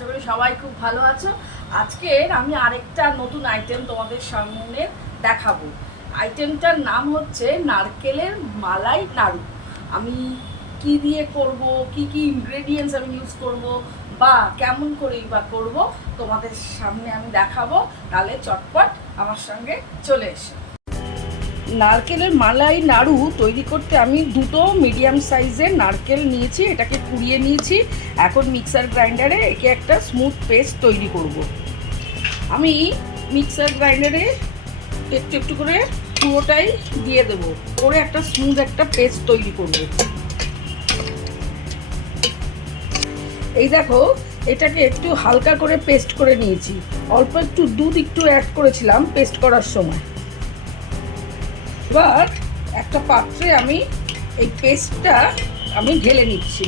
আশা করি সবাই খুব ভালো আছো। আজকে আমি আরেকটা নতুন আইটেম তোমাদের সামনে দেখাবো। আইটেমটার নাম হচ্ছে নারকেলের মালাই নাড়ু। আমি কি দিয়ে করব, কি কি ইনগ্রেডিয়েন্টস আমি ইউজ করব বা কেমন করেই বা করব তোমাদের সামনে আমি দেখাবো। তাহলে চটপট আমার সঙ্গে চলে এসো। নারকেলের মালাই নাড়ু তৈরি করতে আমি দুটো মিডিয়াম সাইজের নারকেল নিয়েছি, এটাকে কুড়িয়ে নিয়েছি। এখন মিক্সার গ্রাইন্ডারে একে একটা স্মুথ পেস্ট তৈরি করব। আমি মিক্সার গ্রাইন্ডারে একটু একটু করে পুরোটাই দিয়ে দেবো, করে একটা স্মুথ একটা পেস্ট তৈরি করব। এই দেখো, এটাকে একটু হালকা করে পেস্ট করে নিয়েছি। অল্প একটু দুধ একটু অ্যাড করেছিলাম পেস্ট করার সময়। এবার একটা পাত্রে আমি এই পেস্টটা আমি ঢেলে নিচ্ছি।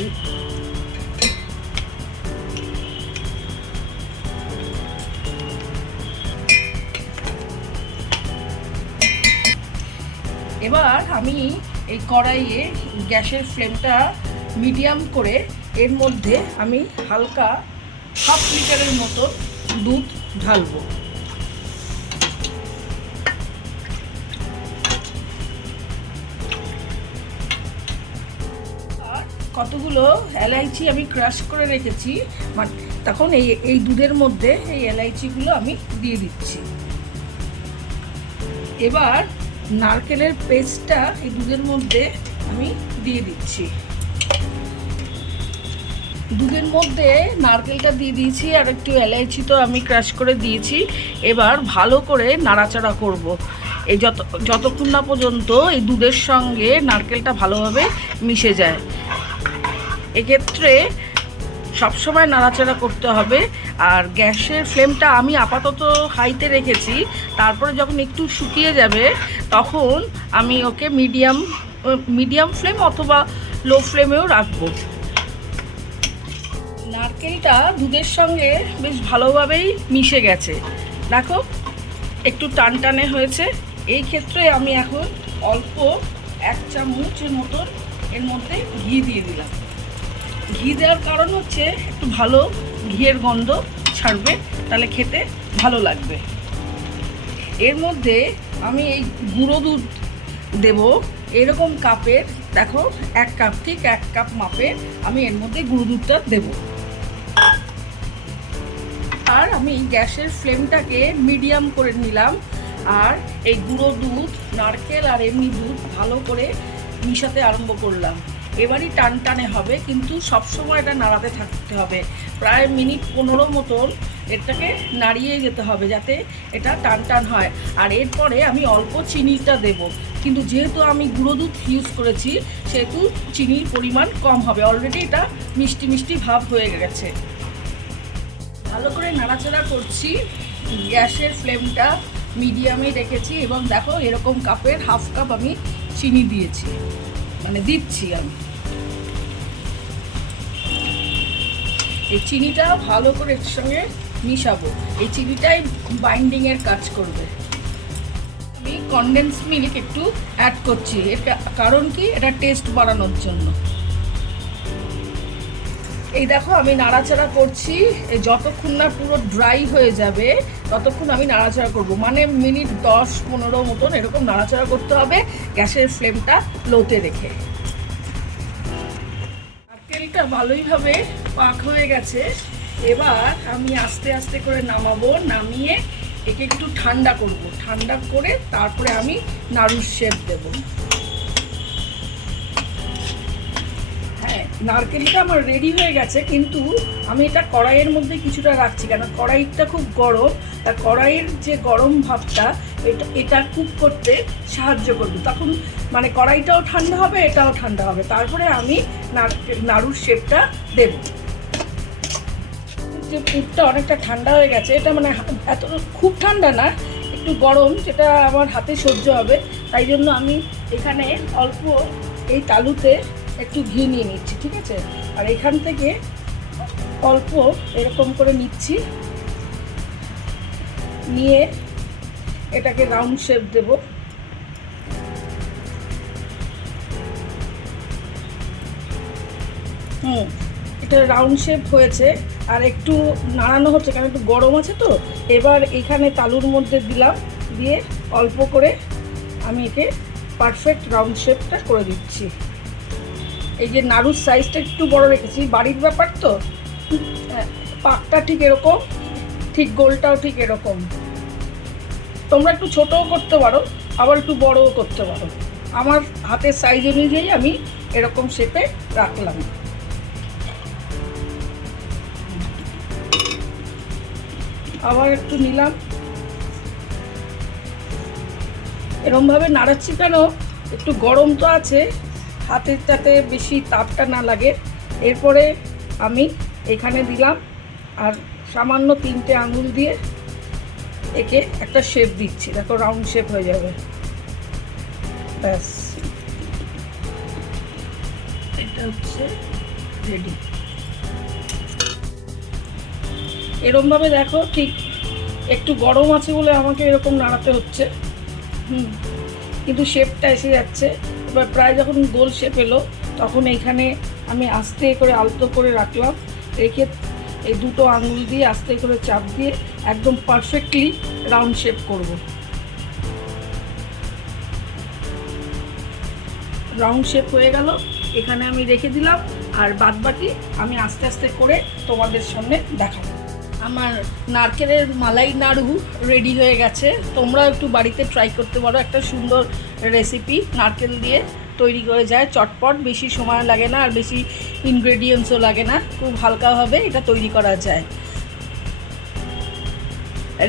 এবার আমি এই কড়াইয়ে গ্যাসের ফ্লেমটা মিডিয়াম করে এর মধ্যে আমি হালকা হাফ লিটারের মতো দুধ ঢালবো। কতগুলো এলাইচি আমি ক্রাশ করে রেখেছি, তখন এই দুধের মধ্যে এই এলাইচিগুলো আমি দিয়ে দিচ্ছি। এবার নারকেলের পেস্টটা এই দুধের মধ্যে আমি দিয়ে দিচ্ছি। দুধের মধ্যে নারকেলটা দিয়ে দিয়েছি আর একটু এলাইচি তো আমি ক্রাশ করে দিয়েছি। এবার ভালো করে নাড়াচাড়া করব এই যতক্ষণ না পর্যন্ত এই দুধের সঙ্গে নারকেলটা ভালোভাবে মিশে যায়। এক্ষেত্রে সবসময় নাড়াচাড়া করতে হবে। আর গ্যাসের ফ্লেমটা আমি আপাতত হাইতে রেখেছি, তারপরে যখন একটু শুকিয়ে যাবে তখন আমি ওকে মিডিয়াম ফ্লেম অথবা লো ফ্লেমেও রাখবো। নারকেলটা দুধের সঙ্গে বেশ ভালোভাবেই মিশে গেছে, দেখো একটু টানটানে হয়েছে। এই ক্ষেত্রে আমি এখন অল্প 1 চামচের মতন এর মধ্যে ঘি দিয়ে দিলাম। ঘি দেওয়ার কারণ হচ্ছে একটু ভালো ঘিয়ের গন্ধ ছাড়বে, তাহলে খেতে ভালো লাগবে। এর মধ্যে আমি এই গুঁড়ো দুধ দেব এরকম কাপের, দেখো 1 কাপ, ঠিক 1 কাপ মাপের আমি এর মধ্যে গুঁড়ো দুধটা দেব। আর আমি গ্যাসের ফ্লেমটাকে মিডিয়াম করে নিলাম। আর এই গুঁড়ো দুধ, নারকেল আর এমনি দুধ ভালো করে মিশাতে আরম্ভ করলাম। এবারই টানটানে হবে, কিন্তু সবসময় এটা নাড়াতে থাকতে হবে। প্রায় মিনিট 15 মতন এটাকে নাড়িয়ে যেতে হবে যাতে এটা টান হয়। আর এরপরে আমি অল্প চিনিটা দেব, কিন্তু যেহেতু আমি গুঁড়ো দুধ ইউজ করেছি সেহেতু চিনির পরিমাণ কম হবে। অলরেডি এটা মিষ্টি মিষ্টি ভাব হয়ে গেছে। ভালো করে নাড়াচাড়া করছি, গ্যাসের ফ্লেমটা মিডিয়ামে রেখেছি এবং দেখো এরকম কাপের হাফ কাপ আমি চিনি দিয়েছি, মানে দিচ্ছি আমি। এই চিনিটা ভালো করে এর সঙ্গে মিশাবো, এই চিনিটাই বাইন্ডিংয়ের কাজ করবে। আমি কনডেন্স মিল্ক একটু অ্যাড করছি, এর কারণ কি, এটা টেস্ট বাড়ানোর জন্য। এই দেখো আমি নাড়াচাড়া করছি, এই যতক্ষণ না পুরো ড্রাই হয়ে যাবে ততক্ষণ আমি নাড়াচাড়া করব, মানে মিনিট 10-15 মতন এরকম নাড়াচাড়া করতে হবে গ্যাসের ফ্লেমটা লোতে রেখে। নারকেলটা ভালোইভাবে পাক হয়ে গেছে। এবার আমি আস্তে আস্তে করে নামাবো, নামিয়ে একে একটু ঠান্ডা করব। ঠান্ডা করে তারপরে আমি নাড়ুর শেপ দেবো। নারকেলটা আমার রেডি হয়ে গেছে, কিন্তু আমি এটা কড়াইয়ের মধ্যে কিছুটা রাখছি, কেন কড়াইটা খুব গরম। আর কড়াইয়ের যে গরম ভাবটা এটা কুক করতে সাহায্য করবে, তখন মানে কড়াইটাও ঠান্ডা হবে, এটাও ঠান্ডা হবে। তারপরে আমি নাড়ুর শেপটা দেব। যে পুরটা অনেকটা ঠান্ডা হয়ে গেছে, এটা মানে এত খুব ঠান্ডা না, একটু গরম, যেটা আমার হাতে সহ্য হবে। তাই জন্য আমি এখানে অল্প এই তালুতে একটু ঘি নিয়ে নিচ্ছি, ঠিক আছে। আর এখান থেকে অল্প এরকম করে নিচ্ছি, নিয়ে এটাকে রাউন্ড শেপ দেব। এটা রাউন্ড শেপ হয়েছে। আর একটু নাড়ানো হচ্ছে কারণ একটু গরম আছে তো। এবার এখানে তালুর মধ্যে দিলাম, দিয়ে অল্প করে আমি একে পারফেক্ট রাউন্ড শেপটা করে দিচ্ছি। এই যে নাড়ুর সাইজটা একটু বড় রেখেছি, বাড়ির ব্যাপার তো, পাকটা ঠিক এরকম, ঠিক গোলটাও ঠিক এরকম। তোমরা একটু ছোটও করতে পারো, আবার একটু বড়ও করতে পারো। আমার হাতের সাইজ অনুযায়ী আমি এরকম শেপে রাখলাম। আবার একটু নিলাম, এরমভাবে নাড়াচ্ছি কেন, একটু গরম তো আছে, হাতের যাতে বেশি তাপটা না লাগে। এরপরে আমি এখানে দিলাম আর সামান্য 3টে আঙুল দিয়ে একে একটা শেপ দিচ্ছি, দেখো রাউন্ড শেপ হয়ে যাবে। ব্যাস, এটা হচ্ছে রেডি। এরমভাবে দেখো, ঠিক একটু গরম আছে বলে আমাকে এরকম নাড়াতে হচ্ছে, কিন্তু শেপটা এসে যাচ্ছে। এবার প্রায় যখন গোল শেপ এলো তখন এইখানে আমি আস্তে করে আলতো করে রাখলাম, রেখে এই দুটো আঙুল দিয়ে আস্তে করে চাপ দিয়ে একদম পারফেক্টলি রাউন্ড শেপ করব। রাউন্ড শেপ হয়ে গেল, এখানে আমি রেখে দিলাম। আর বাদবাকি আমি আস্তে আস্তে করে তোমাদের সামনে দেখাবো। আমার নারকেলের মালাই নাড়ু রেডি হয়ে গেছে। তোমরাও একটু বাড়িতে ট্রাই করতে পারো, একটা সুন্দর রেসিপি, নারকেল দিয়ে তৈরি করে যায় চটপট, বেশি সময় লাগে না আর বেশি ইনগ্রেডিয়েন্টসও লাগে না, খুব হালকাভাবে এটা তৈরি করা যায়।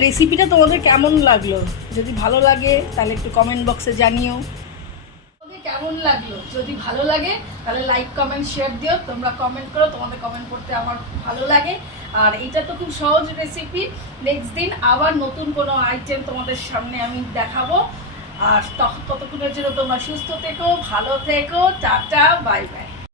রেসিপিটা তোমাদের কেমন লাগলো? যদি ভালো লাগে তাহলে একটু কমেন্ট বক্সে জানিও। কেমন লাগলো? যদি ভালো লাগে তাহলে লাইক কমেন্ট শেয়ার দিও। তোমরা কমেন্ট করো, তোমাদের কমেন্ট করতে আমার ভালো লাগে। আর এটা তো খুব সহজ রেসিপি। নেক্সট দিন আবার নতুন কোনো আইটেম তোমাদের সামনে আমি দেখাবো। আর ততক্ষণের জন্য তোমরা সুস্থ থেকো, ভালো থেকো, টাটা, বাই বাই।